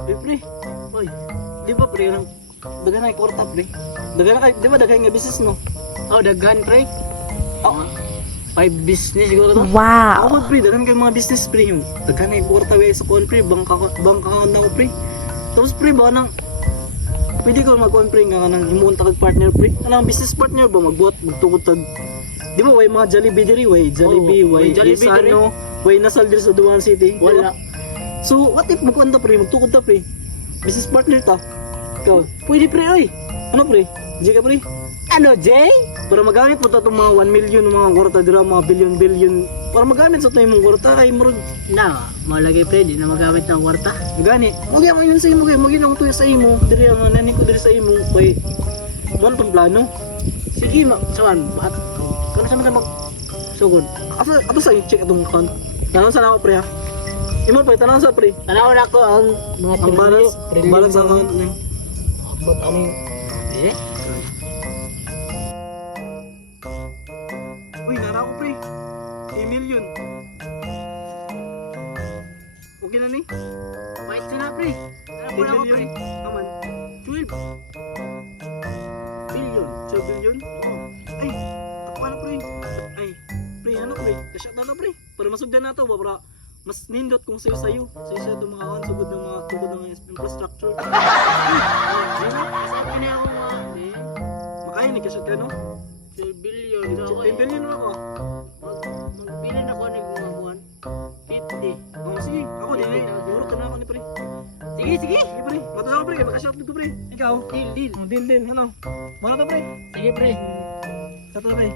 Pre. Oy, di ba pre, daghan na kwarta pre. Daghan na kay, di ba daghan nga business no? Oh, daghan pre. Oh, 5 business siguro to. Wow. Ako pre, daghan kay mga business pre yung daghan na kwarta way sa kon pre, bangka na pre. Tapos pre ba nang pwede ko mag-on pre nga nang himunta kag partner pre. Kanang business partner ba magbuhat magtukod tag di ba way mga Jollibee diri way Jollibee way Jollibee way nasal diri sa Duan City. Wala. So, what if magkuhan ta pre, magtukod ta pre? Business partner ta. Ikaw, pwede pre oy. Ano pre? Di ka pre? Ano Jay? Para magamit mo ta itong mga 1 million mga kwarta dira, mga billion. Para magamit sa ito yung mga kwarta kay murag Na, malagay pre, di na magamit ng kwarta. gani. Magya mo yun sa imo kay magina ko tuya sa imo. Diri ang nani ko diri sa imo kay man pang plano. Sige, sawan, ba't? Kano sa mga magsugod? Ato sa i-check atong account. Tanan sa ako pre ha. Imo pre, tanan sa pre. Tanaw na ko ang mga Ang balance sa account ni. Ba't ano? Eh? Uy, nara ko pre. 1 million. Okay na ni? Wait ka na pre. Ano po na ako pre? Aman. 12 billion. 12 billion? Ay, takpa na pre. Ay, pre, ano pre? Kasyak na pre. Para masugdan na to, ba para mas nindot kung sayo. Sayo itong mga kawan, sugod ng mga tugod ng infrastructure. Sabi na ako mga Makain, kasyak ka no? 12 billion. So, 10 billion na ako. magbili na ko ng mga buwan. 50. Oh, sige, ako din eh. Siguro ka na ako ni pre. Sige, sige. Sige pre, matala ko pre, makasyak ko pre. Ikaw? Deal. Deal, ano? Mana to pre? Sige pre. Shot na pre.